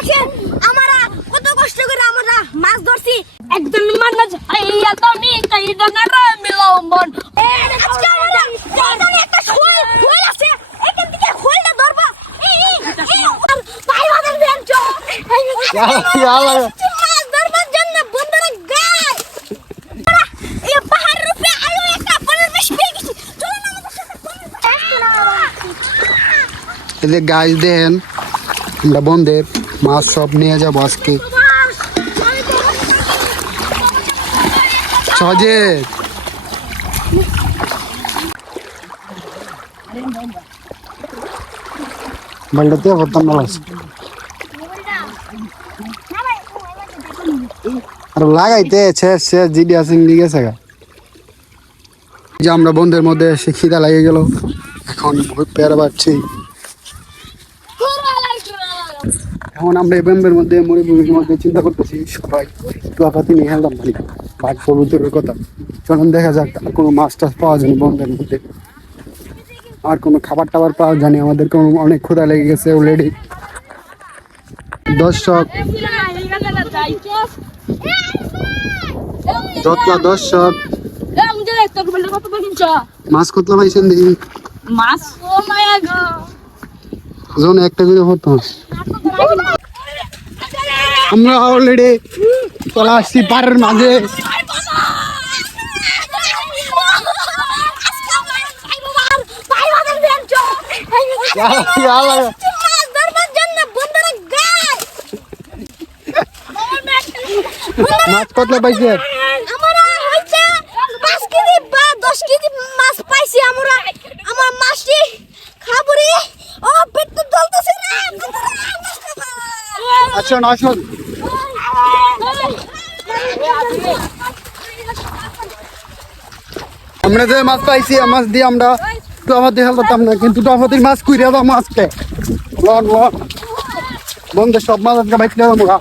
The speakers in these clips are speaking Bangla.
দেখেন আমরা কত কষ্ট করে আমরা মাছ ধরছি। একজন মানুষ আইয়া তুমি কাই দনারা মিলম্বন আজকে আমরা এখানে একটা খোল খোল আছে। এখান থেকে খোলটা ধরবো। এই এই এই পাই বাঁধার বেঞ্চ ইয়ালা মাছ ধরবার জন্য। বন্ধুরা গায় এই পাহাড়ের উপরে আলো একটা পরিবেশ পেয়ে গেছি। চলো না আমাদের সাথে গাছ দেন আমরা বন্ধের। মাছ সব নিয়ে যাব আজকে। ভরতাম না মাছ। আর লাগাইতে শেষ শেষ জিডি আসেন লিগে গা। যে আমরা বন্ধের মধ্যে এসে খিদা লাগে গেল। এখন পেয়ারা পাচ্ছি এখন আমরা এই ব্যাম্বের মধ্যে মরুভূমির মধ্যে চিন্তা করতেছি সবাই টুয়াপাতি নিয়ে হেলতাম পারি বাঘ কবুতরের কথা। চলুন দেখা যাক আর কোনো মাছ টাছ পাওয়া যায়নি বন্ধের মধ্যে। আর কোনো খাবার টাবার পাওয়া যায়নি আমাদের কোনো অনেক ক্ষুধা লেগে গেছে অলরেডি দর্শক যতলা দর্শক। মাছ কতলা পাইছেন দেখি। মাছ? ও মায়া গো যখন একটা করে হতো আমরা অলরেডি চলে আসছি পাড়ের মাঝে। মাছ কতলা পাইছে? আমরা হচ্ছে পাঁচ কেজি বা দশ কেজি মাছ পাইছি আমরা আমার মাছটি খাব রে ও পেট তো জ্বলতেছে না আসুন আসুন আমরা যে মাছ পাইছি মাছ দিয়ে আমরা টমাতি হেলতাম না কিন্তু টমাতির মাছ কুইরে দাও মাছকে। লন লন। বন্ধু সব মাছ আজকে বাইকলে আমরা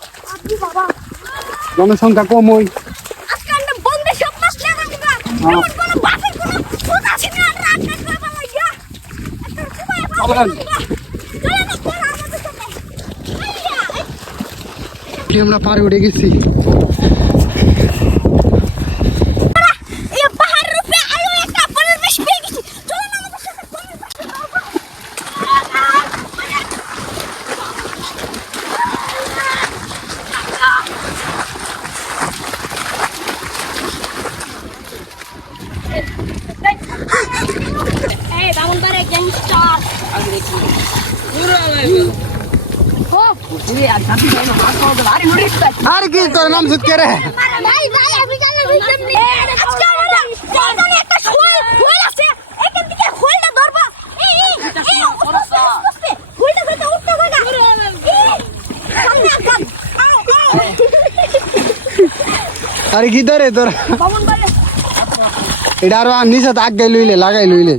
জনসংখ্যা কম আজকে আমরা বন্ধে সব মাছ খোলটা ধরতে উঠতে কইরা সামনে আগাম আরে কি ধরে তোর দামনদারে এটা আরো নিচে তাক গাই লইলে লাগাই লইলে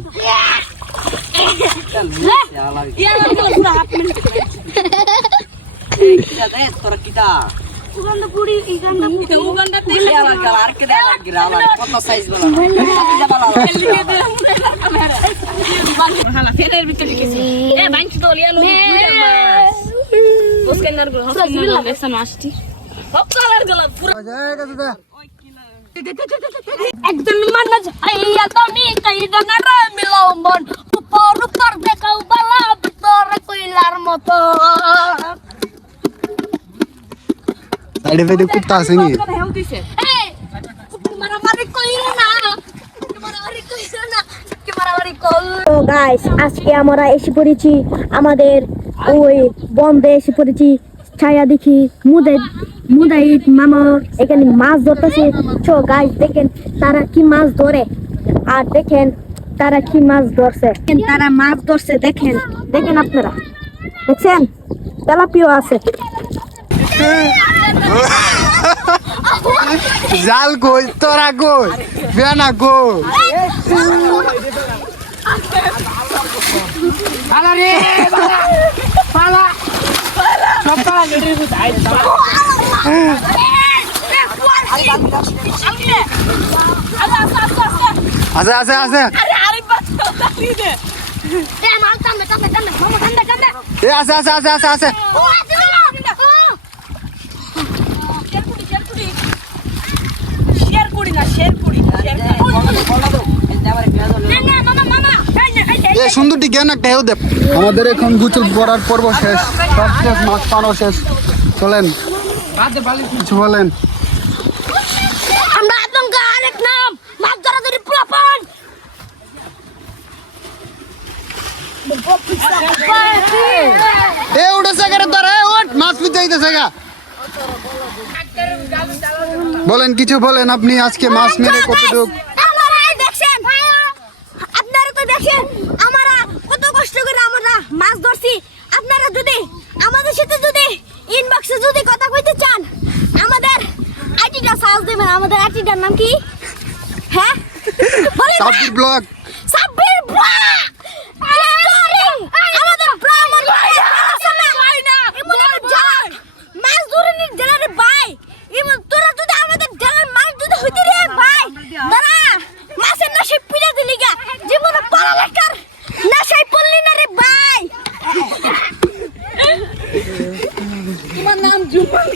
একজন মানুষ আইয়া উপর সাইডে ফাইডে কুত্তা আছে নি। তো গাইস আজকে আমরা এসে পড়েছি আমাদের ওই বন্ধে এসে পড়েছি। ছায়া দেখি মুদে মুদাইট মামা এখানে মাছ ধরতেছে। চো গাইস দেখেন তারা কি মাছ ধরে। আর দেখেন তারা কি মাছ ধরছে। তারা মাছ ধরছে দেখেন। দেখেন আপনারা। দেখছেন? তেলাপিও আছে। জাল কই তোরা কই? বেনা কই? আছে আছে আছে। আছে আছে আছে আছে আছে না মামা মামা এই যে, এই যে, এই এ যে। সুন্দরটি জ্ঞান একটা হেউ দেব। আমাদের এখন গুচল পড়ার পর্ব শেষ সব শেষ মাছ পানো শেষ। চলেন কিছু বলেন। আমরা আতঙ্ক আরেক নাম মাছ প্রপন এ উঠেছে ধরে মাছ গা। বলেন কিছু বলেন আপনি আজকে মাছ মেরে কতটুক আপনারা এই দেখছেন আপনারা তো দেখছেন আমরা কত কষ্ট করে আমরা মাছ ধরছি আপনারা যদি আমাদের সাথে যদি ইনবক্সে যদি কথা কইতে চান আমাদের আইটিটা সার্চ দেবেন আমাদের আইটিটার নাম কি হ্যাঁ বলেন না। সাব্বির ব্লগ। সাব্বির ব্লগ! আমাদের ব্রাহ্মণ ভাই না জান মাছ ধরে নি জেলারে ভাই। ইমন তোরা যদি আমাদের জেলার মাছ যদি হইতে রে ভাই